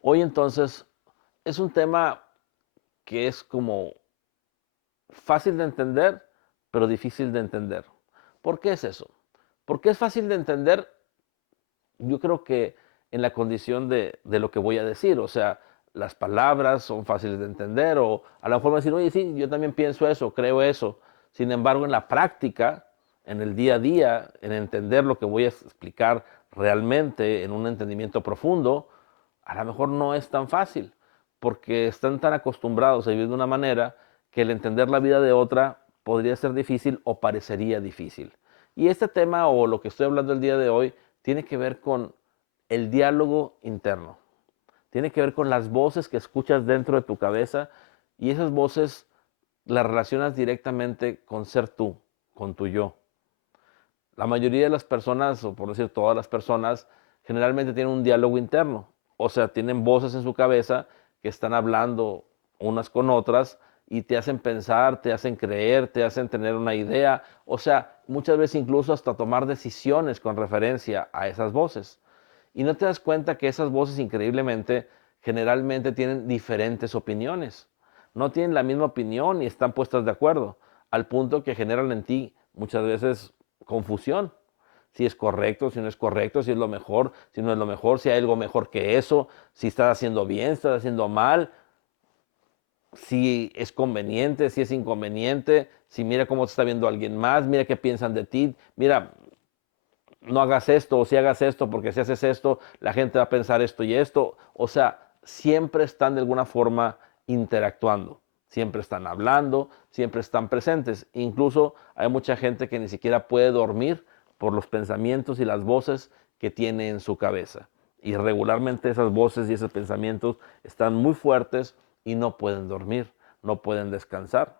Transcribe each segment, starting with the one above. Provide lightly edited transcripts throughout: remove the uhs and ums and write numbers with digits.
Hoy entonces es un tema que es como fácil de entender, pero difícil de entender. ¿Por qué es eso? Porque es fácil de entender, yo creo que en la condición de lo que voy a decir, o sea, las palabras son fáciles de entender, o a lo mejor me decir, oye, sí, yo también pienso eso, creo eso. Sin embargo, en la práctica, en el día a día, en entender lo que voy a explicar realmente, en un entendimiento profundo, a lo mejor no es tan fácil, porque están tan acostumbrados a vivir de una manera que el entender la vida de otra podría ser difícil o parecería difícil. Y este tema o lo que estoy hablando el día de hoy tiene que ver con el diálogo interno, tiene que ver con las voces que escuchas dentro de tu cabeza y esas voces las relacionas directamente con ser tú, con tu yo. La mayoría de las personas, o por decir todas las personas, generalmente tienen un diálogo interno. O sea, tienen voces en su cabeza que están hablando unas con otras y te hacen pensar, te hacen creer, te hacen tener una idea. O sea, muchas veces incluso hasta tomar decisiones con referencia a esas voces. Y no te das cuenta que esas voces increíblemente generalmente tienen diferentes opiniones. No tienen la misma opinión y están puestas de acuerdo, al punto que generan en ti muchas veces confusión. Si es correcto, si no es correcto, si es lo mejor, si no es lo mejor, si hay algo mejor que eso, si estás haciendo bien, si estás haciendo mal, si es conveniente, si es inconveniente, si mira cómo te está viendo alguien más, mira qué piensan de ti, mira, no hagas esto o si hagas esto, porque si haces esto, la gente va a pensar esto y esto. O sea, siempre están de alguna forma interactuando, siempre están hablando, siempre están presentes. Incluso hay mucha gente que ni siquiera puede dormir por los pensamientos y las voces que tiene en su cabeza. Y regularmente esas voces y esos pensamientos están muy fuertes y no pueden dormir, no pueden descansar.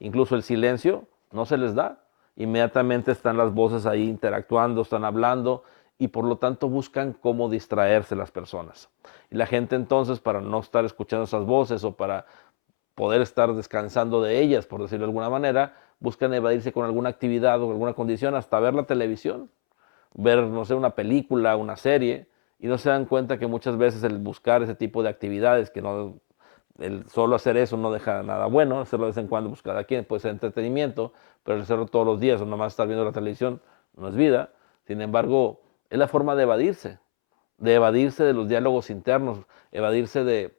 Incluso el silencio no se les da. Inmediatamente están las voces ahí interactuando, están hablando y por lo tanto buscan cómo distraerse las personas. Y la gente entonces, para no estar escuchando esas voces o para poder estar descansando de ellas, por decirlo de alguna manera, buscan evadirse con alguna actividad o alguna condición, hasta ver la televisión, ver, no sé, una película, una serie, y no se dan cuenta que muchas veces el buscar ese tipo de actividades, que no, el solo hacer eso no deja nada bueno, hacerlo de vez en cuando, pues cada quien puede ser entretenimiento, pero el hacerlo todos los días o nomás estar viendo la televisión no es vida. Sin embargo, es la forma de evadirse de los diálogos internos, evadirse de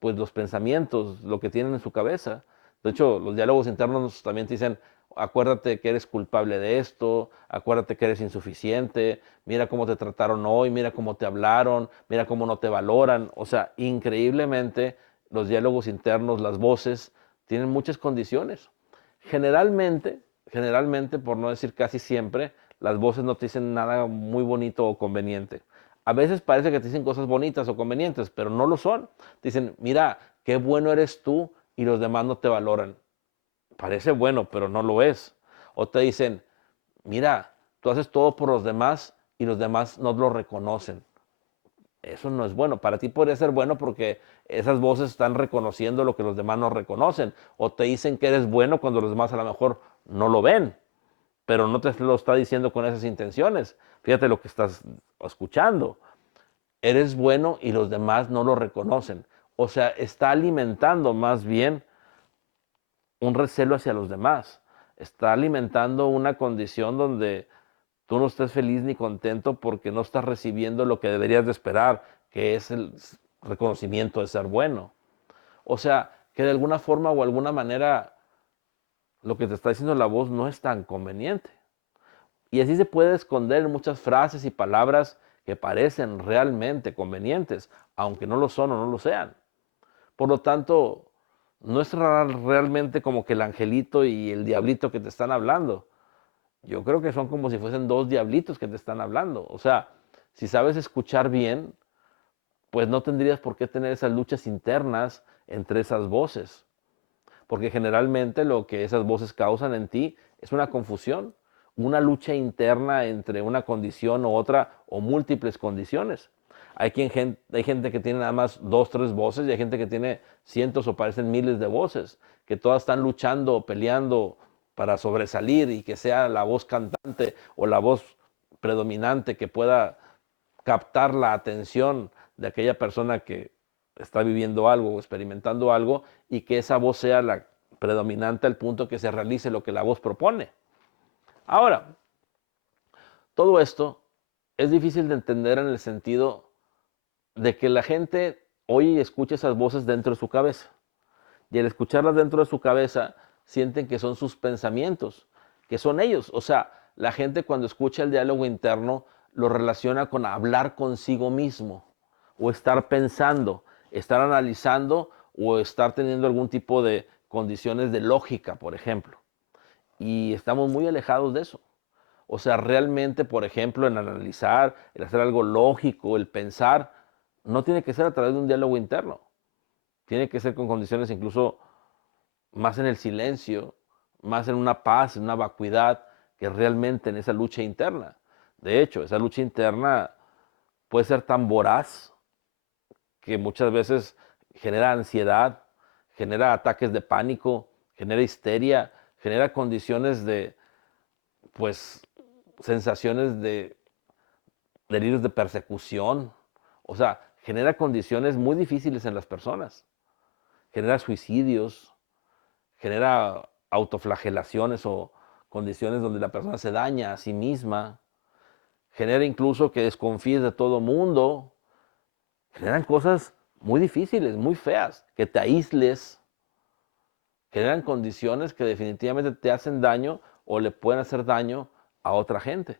pues los pensamientos, lo que tienen en su cabeza. De hecho, los diálogos internos también te dicen, acuérdate que eres culpable de esto, acuérdate que eres insuficiente, mira cómo te trataron hoy, mira cómo te hablaron, mira cómo no te valoran. O sea, increíblemente los diálogos internos, las voces, tienen muchas condiciones. Generalmente, generalmente, por no decir casi siempre, las voces no te dicen nada muy bonito o conveniente. A veces parece que te dicen cosas bonitas o convenientes, pero no lo son. Te dicen, mira, qué bueno eres tú y los demás no te valoran. Parece bueno, pero no lo es. O te dicen, mira, tú haces todo por los demás y los demás no lo reconocen. Eso no es bueno. Para ti podría ser bueno porque esas voces están reconociendo lo que los demás no reconocen. O te dicen que eres bueno cuando los demás a lo mejor no lo ven, pero no te lo está diciendo con esas intenciones. Fíjate lo que estás escuchando. Eres bueno y los demás no lo reconocen. O sea, está alimentando más bien un recelo hacia los demás. Está alimentando una condición donde tú no estés feliz ni contento porque no estás recibiendo lo que deberías de esperar, que es el reconocimiento de ser bueno. O sea, que de alguna forma o alguna manera lo que te está diciendo la voz no es tan conveniente. Y así se puede esconder muchas frases y palabras que parecen realmente convenientes, aunque no lo son o no lo sean. Por lo tanto, no es realmente como que el angelito y el diablito que te están hablando. Yo creo que son como si fuesen dos diablitos que te están hablando. O sea, si sabes escuchar bien, pues no tendrías por qué tener esas luchas internas entre esas voces. Porque generalmente lo que esas voces causan en ti es una confusión, una lucha interna entre una condición u otra o múltiples condiciones. Hay gente que tiene nada más dos, tres voces y hay gente que tiene cientos o parecen miles de voces, que todas están luchando, peleando para sobresalir y que sea la voz cantante o la voz predominante que pueda captar la atención de aquella persona que está viviendo algo o experimentando algo y que esa voz sea la predominante al punto que se realice lo que la voz propone. Ahora, todo esto es difícil de entender en el sentido de que la gente oye y escucha esas voces dentro de su cabeza. Y al escucharlas dentro de su cabeza, sienten que son sus pensamientos, que son ellos. O sea, la gente cuando escucha el diálogo interno lo relaciona con hablar consigo mismo, o estar pensando, estar analizando, o estar teniendo algún tipo de condiciones de lógica, por ejemplo. Y estamos muy alejados de eso. O sea, realmente, por ejemplo, en analizar, el hacer algo lógico, el pensar, no tiene que ser a través de un diálogo interno. Tiene que ser con condiciones incluso más en el silencio, más en una paz, en una vacuidad, que realmente en esa lucha interna. De hecho, esa lucha interna puede ser tan voraz que muchas veces genera ansiedad, genera ataques de pánico, genera histeria, genera condiciones de, pues, sensaciones de delirios de persecución. O sea, genera condiciones muy difíciles en las personas. Genera suicidios, genera autoflagelaciones o condiciones donde la persona se daña a sí misma, genera incluso que desconfíes de todo mundo, generan cosas muy difíciles, muy feas, que te aísles, generan condiciones que definitivamente te hacen daño o le pueden hacer daño a otra gente.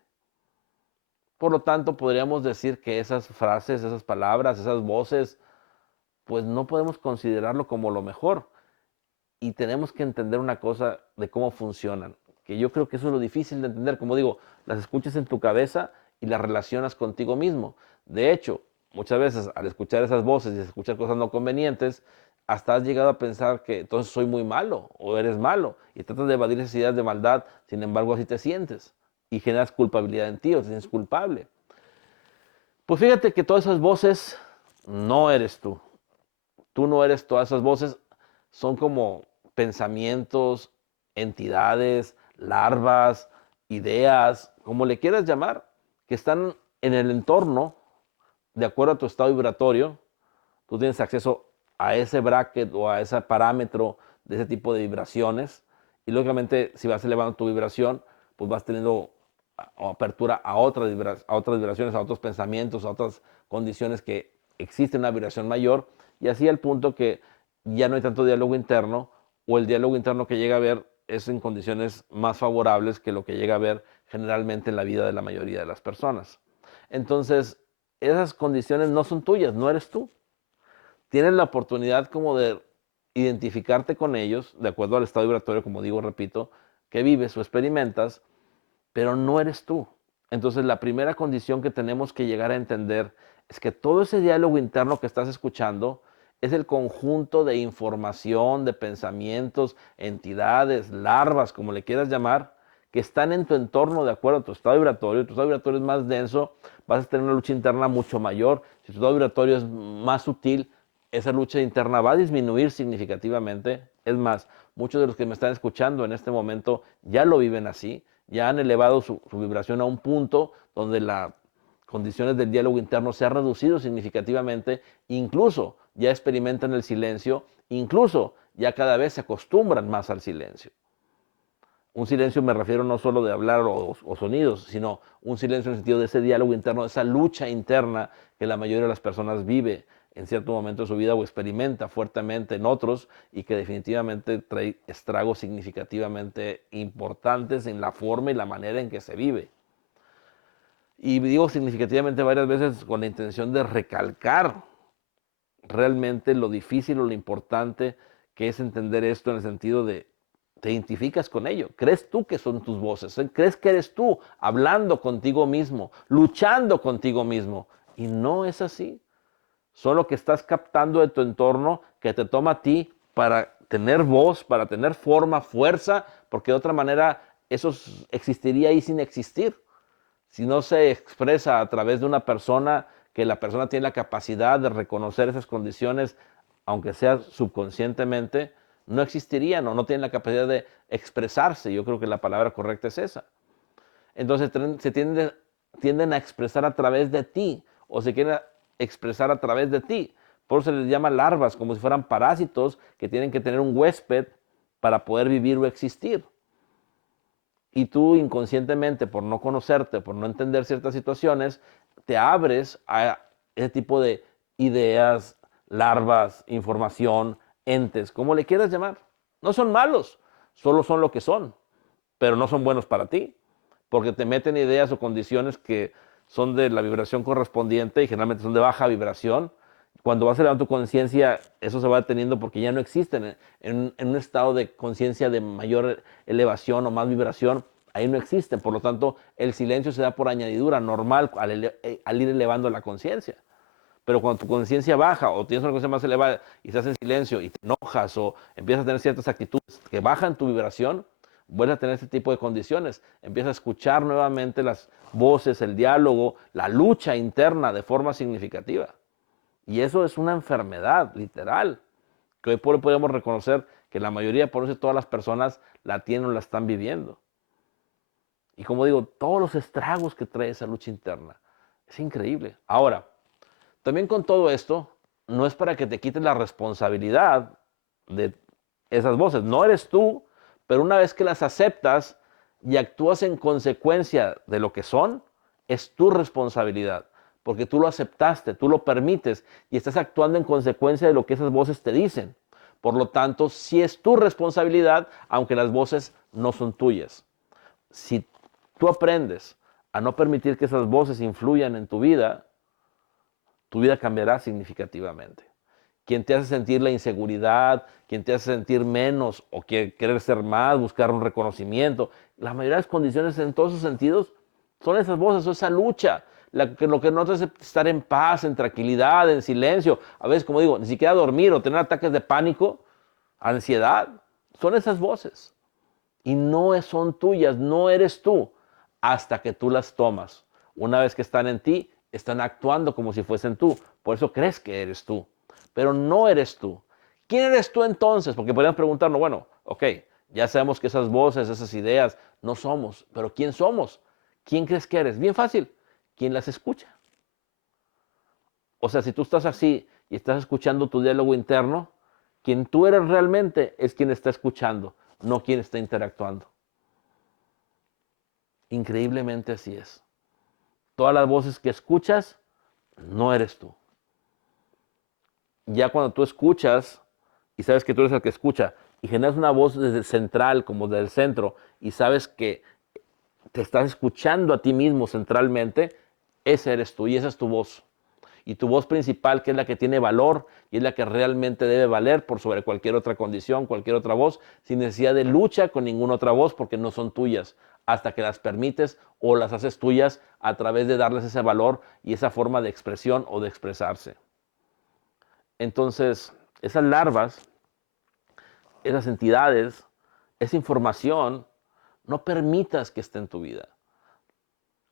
Por lo tanto, podríamos decir que esas frases, esas palabras, esas voces, pues no podemos considerarlo como lo mejor. Y tenemos que entender una cosa de cómo funcionan, que yo creo que eso es lo difícil de entender. Como digo, las escuchas en tu cabeza y las relacionas contigo mismo. De hecho, muchas veces al escuchar esas voces y escuchar cosas no convenientes, hasta has llegado a pensar que entonces soy muy malo o eres malo y tratas de evadir esas ideas de maldad, sin embargo así te sientes y generas culpabilidad en ti o te sientes culpable. Pues fíjate que todas esas voces no eres tú. Tú no eres todas esas voces, son como pensamientos, entidades, larvas, ideas, como le quieras llamar, que están en el entorno, de acuerdo a tu estado vibratorio. Tú tienes acceso a ese bracket o a ese parámetro de ese tipo de vibraciones. Y lógicamente, si vas elevando tu vibración, pues vas teniendo apertura a otras vibraciones, a otros pensamientos, a otras condiciones que existe una vibración mayor. Y así al punto que ya no hay tanto diálogo interno, o el diálogo interno que llega a haber es en condiciones más favorables que lo que llega a haber generalmente en la vida de la mayoría de las personas. Entonces, esas condiciones no son tuyas, no eres tú. Tienes la oportunidad como de identificarte con ellos, de acuerdo al estado vibratorio, como digo, repito, que vives o experimentas, pero no eres tú. Entonces, la primera condición que tenemos que llegar a entender es que todo ese diálogo interno que estás escuchando es el conjunto de información, de pensamientos, entidades, larvas, como le quieras llamar, que están en tu entorno de acuerdo a tu estado vibratorio. Tu estado vibratorio es más denso, vas a tener una lucha interna mucho mayor. Si tu estado vibratorio es más sutil, esa lucha interna va a disminuir significativamente. Es más, muchos de los que me están escuchando en este momento ya lo viven así, ya han elevado su vibración a un punto donde las condiciones del diálogo interno se han reducido significativamente, incluso ya experimentan el silencio, incluso ya cada vez se acostumbran más al silencio. Un silencio me refiero no solo de hablar o sonidos, sino un silencio en el sentido de ese diálogo interno, esa lucha interna que la mayoría de las personas vive en cierto momento de su vida o experimenta fuertemente en otros, y que definitivamente trae estragos significativamente importantes en la forma y la manera en que se vive. Y digo significativamente varias veces con la intención de recalcar realmente lo difícil o lo importante que es entender esto, en el sentido de te identificas con ello. ¿Crees tú que son tus voces? ¿Crees que eres tú hablando contigo mismo, luchando contigo mismo? Y no es así. Solo que estás captando de tu entorno que te toma a ti para tener voz, para tener forma, fuerza, porque de otra manera eso existiría ahí sin existir. Si no se expresa a través de una persona, que la persona tiene la capacidad de reconocer esas condiciones, aunque sea subconscientemente, no existirían o no tienen la capacidad de expresarse. Yo creo que la palabra correcta es esa. Entonces se tienden a expresar a través de ti, o se quieren expresar a través de ti, Por eso se les llama larvas, como si fueran parásitos que tienen que tener un huésped para poder vivir o existir. Y tú inconscientemente, por no conocerte, por no entender ciertas situaciones, te abres a ese tipo de ideas, larvas, información, entes, como le quieras llamar. No son malos, solo son lo que son, pero no son buenos para ti, porque te meten ideas o condiciones que son de la vibración correspondiente y generalmente son de baja vibración. Cuando vas elevando tu conciencia, eso se va deteniendo porque ya no existen en un estado de conciencia de mayor elevación o más vibración. Ahí no existen, por lo tanto, el silencio se da por añadidura normal al ir elevando la conciencia. Pero cuando tu conciencia baja o tienes una conciencia más elevada y estás en silencio y te enojas o empiezas a tener ciertas actitudes que bajan tu vibración, vuelves a tener este tipo de condiciones. Empiezas a escuchar nuevamente las voces, el diálogo, la lucha interna de forma significativa. Y eso es una enfermedad, literal, que hoy por hoy podemos reconocer que la mayoría, por eso todas las personas la tienen o la están viviendo. Y como digo, todos los estragos que trae esa lucha interna. Es increíble. Ahora, también con todo esto, no es para que te quites la responsabilidad de esas voces. No eres tú, pero una vez que las aceptas y actúas en consecuencia de lo que son, es tu responsabilidad. Porque tú lo aceptaste, tú lo permites y estás actuando en consecuencia de lo que esas voces te dicen. Por lo tanto, sí es tu responsabilidad, aunque las voces no son tuyas. Si tú aprendes a no permitir que esas voces influyan en tu vida cambiará significativamente. Quien te hace sentir la inseguridad, quien te hace sentir menos o querer ser más, buscar un reconocimiento, la mayoría de las condiciones en todos esos sentidos son esas voces, son esa lucha, lo que no te hace estar en paz, en tranquilidad, en silencio. A veces, como digo, ni siquiera dormir o tener ataques de pánico, ansiedad, son esas voces. Y no son tuyas, no eres tú, hasta que tú las tomas. Una vez que están en ti, están actuando como si fuesen tú. Por eso crees que eres tú, pero no eres tú. ¿Quién eres tú entonces? Porque podríamos preguntarnos, bueno, ok, ya sabemos que esas voces, esas ideas, no somos, pero ¿quién somos? ¿Quién crees que eres? Bien fácil, ¿quién las escucha? O sea, si tú estás así y estás escuchando tu diálogo interno, quien tú eres realmente es quien está escuchando, no quien está interactuando. Increíblemente así es. Todas las voces que escuchas, no eres tú. Ya cuando tú escuchas y sabes que tú eres el que escucha y generas una voz desde central, como del centro, y sabes que te estás escuchando a ti mismo centralmente, ese eres tú y esa es tu voz. Y tu voz principal, que es la que tiene valor y es la que realmente debe valer por sobre cualquier otra condición, cualquier otra voz, sin necesidad de lucha con ninguna otra voz porque no son tuyas, hasta que las permites o las haces tuyas a través de darles ese valor y esa forma de expresión o de expresarse. Entonces, esas larvas, esas entidades, esa información, no permitas que esté en tu vida.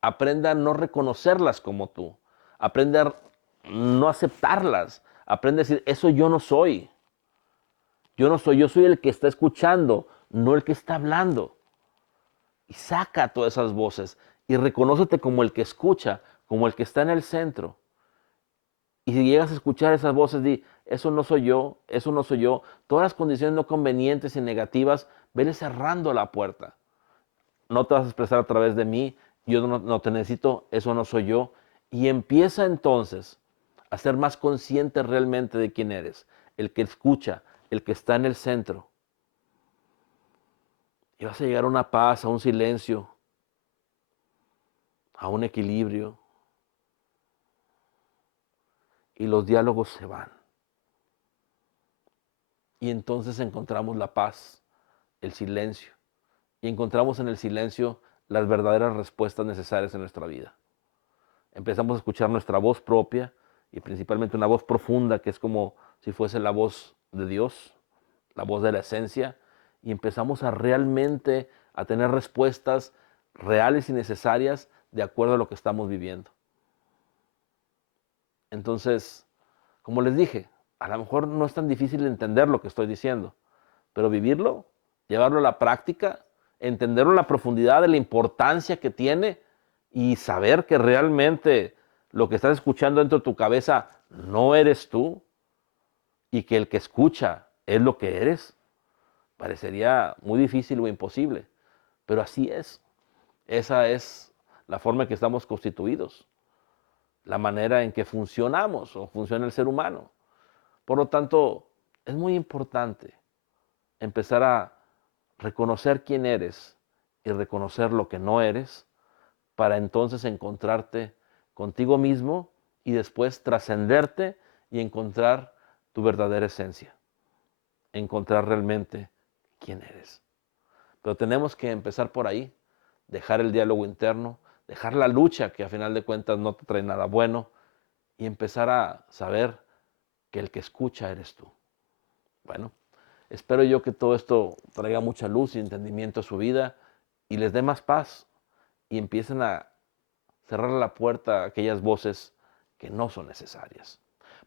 Aprende a no reconocerlas como tú. Aprende a no aceptarlas. Aprende a decir, eso yo no soy. Yo no soy, yo soy el que está escuchando, no el que está hablando. Y saca todas esas voces y reconócete como el que escucha, como el que está en el centro. Y si llegas a escuchar esas voces, di, eso no soy yo, eso no soy yo. Todas las condiciones no convenientes y negativas, vele cerrando la puerta. No te vas a expresar a través de mí, yo no te necesito, eso no soy yo. Y empieza entonces a ser más consciente realmente de quién eres, el que escucha, el que está en el centro. Y vas a llegar a una paz, a un silencio, a un equilibrio. Y los diálogos se van. Y entonces encontramos la paz, el silencio. Y encontramos en el silencio las verdaderas respuestas necesarias en nuestra vida. Empezamos a escuchar nuestra voz propia y principalmente una voz profunda que es como si fuese la voz de Dios, la voz de la esencia, y empezamos a realmente a tener respuestas reales y necesarias de acuerdo a lo que estamos viviendo. Entonces, como les dije, a lo mejor no es tan difícil entender lo que estoy diciendo, pero vivirlo, llevarlo a la práctica, entenderlo en la profundidad de la importancia que tiene y saber que realmente lo que estás escuchando dentro de tu cabeza no eres tú, y que el que escucha es lo que eres, parecería muy difícil o imposible, pero así es. Esa es la forma en que estamos constituidos, la manera en que funcionamos o funciona el ser humano. Por lo tanto, es muy importante empezar a reconocer quién eres y reconocer lo que no eres para entonces encontrarte contigo mismo y después trascenderte y encontrar tu verdadera esencia, encontrar realmente quién eres. Pero tenemos que empezar por ahí, dejar el diálogo interno, dejar la lucha que a final de cuentas no te trae nada bueno y empezar a saber que el que escucha eres tú. Bueno, espero yo que todo esto traiga mucha luz y entendimiento a su vida y les dé más paz y empiecen a cerrar la puerta a aquellas voces que no son necesarias.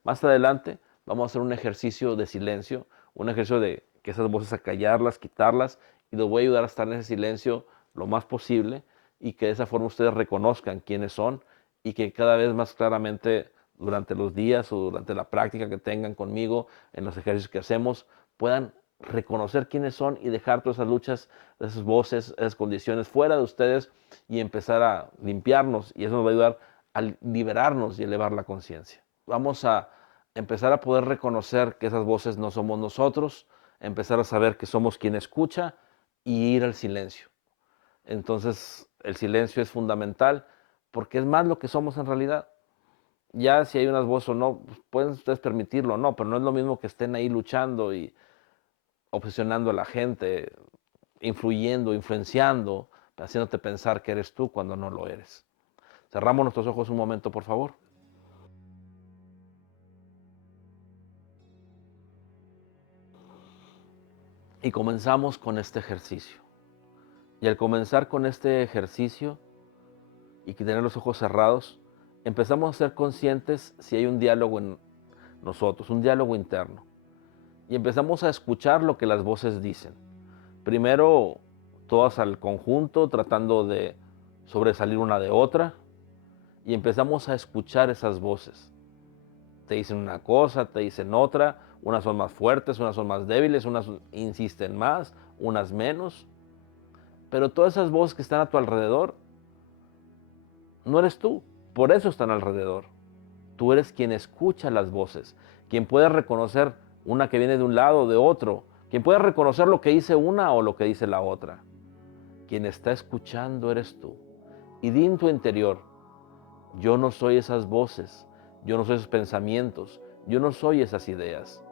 Más adelante vamos a hacer un ejercicio de silencio, un ejercicio de que esas voces a callarlas, quitarlas y los voy a ayudar a estar en ese silencio lo más posible y que de esa forma ustedes reconozcan quiénes son y que cada vez más claramente durante los días o durante la práctica que tengan conmigo en los ejercicios que hacemos puedan reconocer quiénes son y dejar todas esas luchas, esas voces, esas condiciones fuera de ustedes y empezar a limpiarnos y eso nos va a ayudar a liberarnos y elevar la conciencia. Vamos a empezar a poder reconocer que esas voces no somos nosotros, empezar a saber que somos quien escucha y ir al silencio. Entonces el silencio es fundamental porque es más lo que somos en realidad. Ya si hay unas voces o no, pues pueden ustedes permitirlo o no, pero no es lo mismo que estén ahí luchando y obsesionando a la gente, influyendo, influenciando, haciéndote pensar que eres tú cuando no lo eres. Cerramos nuestros ojos un momento, por favor. Y comenzamos con este ejercicio. Y al comenzar con este ejercicio y que tener los ojos cerrados, empezamos a ser conscientes si hay un diálogo en nosotros, un diálogo interno. Y empezamos a escuchar lo que las voces dicen. Primero, todas al conjunto, tratando de sobresalir una de otra. Y empezamos a escuchar esas voces. Te dicen una cosa, te dicen otra, unas son más fuertes, unas son más débiles, unas insisten más, unas menos. Pero todas esas voces que están a tu alrededor, no eres tú, por eso están alrededor. Tú eres quien escucha las voces, quien puede reconocer una que viene de un lado o de otro, quien puede reconocer lo que dice una o lo que dice la otra. Quien está escuchando eres tú. Y di en tu interior, yo no soy esas voces, yo no soy esos pensamientos, yo no soy esas ideas.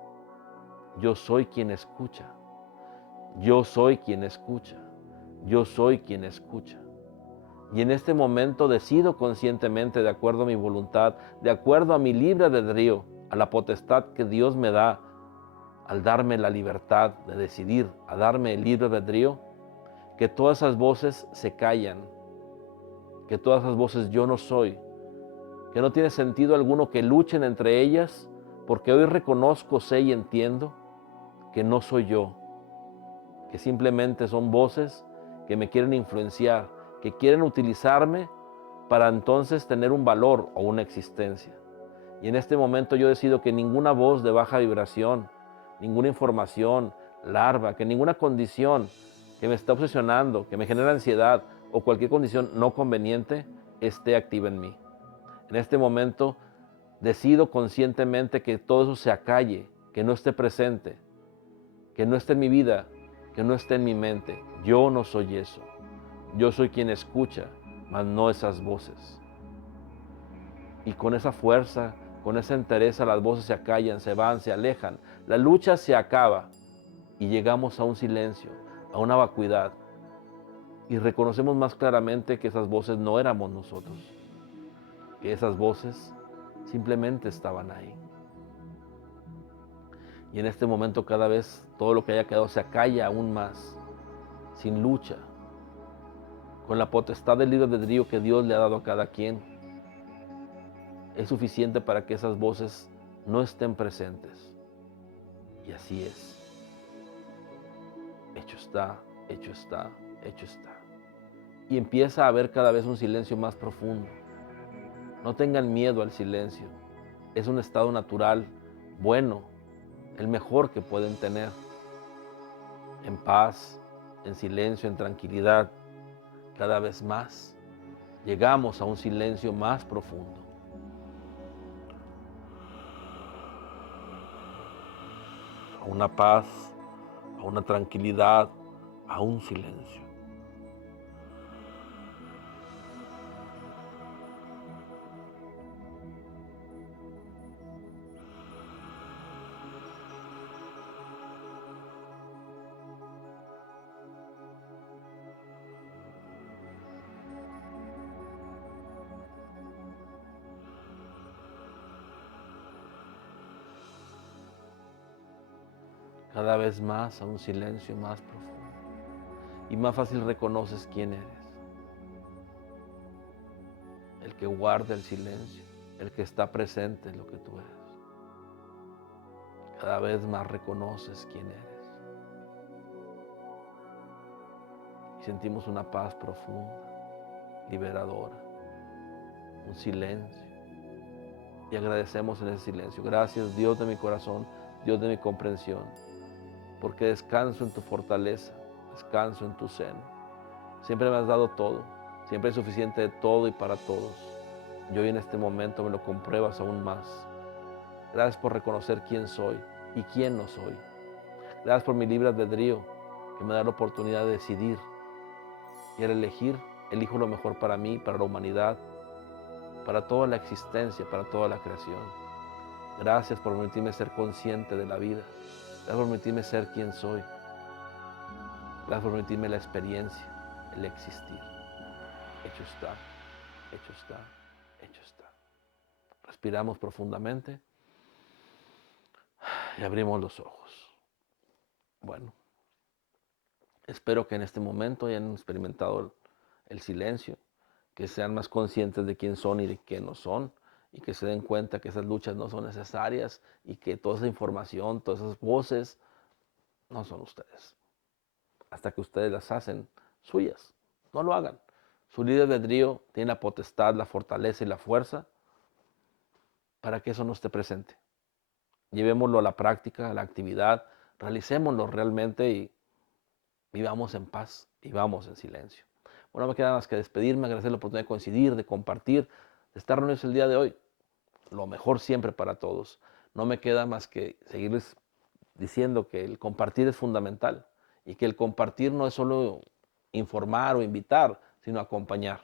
Yo soy quien escucha. Yo soy quien escucha. Yo soy quien escucha. Y en este momento decido conscientemente, de acuerdo a mi voluntad, de acuerdo a mi libre albedrío, a la potestad que Dios me da al darme la libertad de decidir, a darme el libre albedrío, que todas esas voces se callan, que todas esas voces yo no soy, que no tiene sentido alguno que luchen entre ellas, porque hoy reconozco, sé y entiendo que no soy yo, que simplemente son voces que me quieren influenciar, que quieren utilizarme para entonces tener un valor o una existencia. Y en este momento yo decido que ninguna voz de baja vibración, ninguna información, larva, que ninguna condición que me está obsesionando, que me genera ansiedad o cualquier condición no conveniente esté activa en mí. En este momento decido conscientemente que todo eso se acalle, que no esté presente, que no esté en mi vida, que no esté en mi mente. Yo no soy eso. Yo soy quien escucha, mas no esas voces. Y con esa fuerza, con esa entereza, las voces se acallan, se van, se alejan. La lucha se acaba y llegamos a un silencio, a una vacuidad. Y reconocemos más claramente que esas voces no éramos nosotros, que esas voces simplemente estaban ahí. Y en este momento cada vez todo lo que haya quedado se acalla aún más, sin lucha, con la potestad del libre albedrío que Dios le ha dado a cada quien. Es suficiente para que esas voces no estén presentes. Y así es. Hecho está, hecho está, hecho está. Y empieza a haber cada vez un silencio más profundo. No tengan miedo al silencio. Es un estado natural, bueno. el mejor que pueden tener, en paz, en silencio, en tranquilidad. Cada vez más llegamos a un silencio más profundo. A una paz, a una tranquilidad, a un silencio. Cada vez más a un silencio más profundo. Y más fácil reconoces quién eres. El que guarda el silencio, el que está presente en lo que tú eres. Cada vez más reconoces quién eres. Y sentimos una paz profunda, liberadora, un silencio. Y agradecemos en ese silencio. Gracias, Dios de mi corazón, Dios de mi comprensión, porque descanso en tu fortaleza, descanso en tu seno. Siempre me has dado todo, siempre es suficiente de todo y para todos. Y hoy en este momento me lo compruebas aún más. Gracias por reconocer quién soy y quién no soy. Gracias por mi libre albedrío, que me da la oportunidad de decidir. Y al elegir, elijo lo mejor para mí, para la humanidad, para toda la existencia, para toda la creación. Gracias por permitirme ser consciente de la vida. Gracias por permitirme ser quien soy. Gracias por permitirme la experiencia, el existir. Hecho está, hecho está, hecho está. Respiramos profundamente y abrimos los ojos. Bueno, espero que en este momento hayan experimentado el silencio, que sean más conscientes de quién son y de qué no son, y que se den cuenta que esas luchas no son necesarias y que toda esa información, todas esas voces no son ustedes. Hasta que ustedes las hacen suyas. No lo hagan. Su libre albedrío tiene la potestad, la fortaleza y la fuerza para que eso no esté presente. Llevémoslo a la práctica, a la actividad, realicémoslo realmente y vivamos en paz, vivamos en silencio. Bueno, no me queda más que despedirme, agradecer la oportunidad de coincidir, de compartir, de estar reunidos el día de hoy. Lo mejor siempre para todos. No me queda más que seguirles diciendo que el compartir es fundamental y que el compartir no es solo informar o invitar, sino acompañar.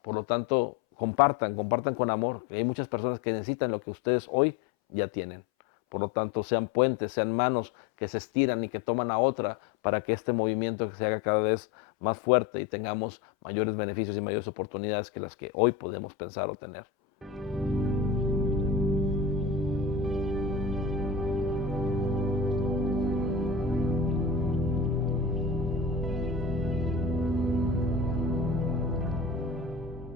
Por lo tanto, compartan con amor. Hay muchas personas que necesitan lo que ustedes hoy ya tienen. Por lo tanto, sean puentes, sean manos que se estiran y que toman a otra para que este movimiento se haga cada vez más fuerte y tengamos mayores beneficios y mayores oportunidades que las que hoy podemos pensar o tener.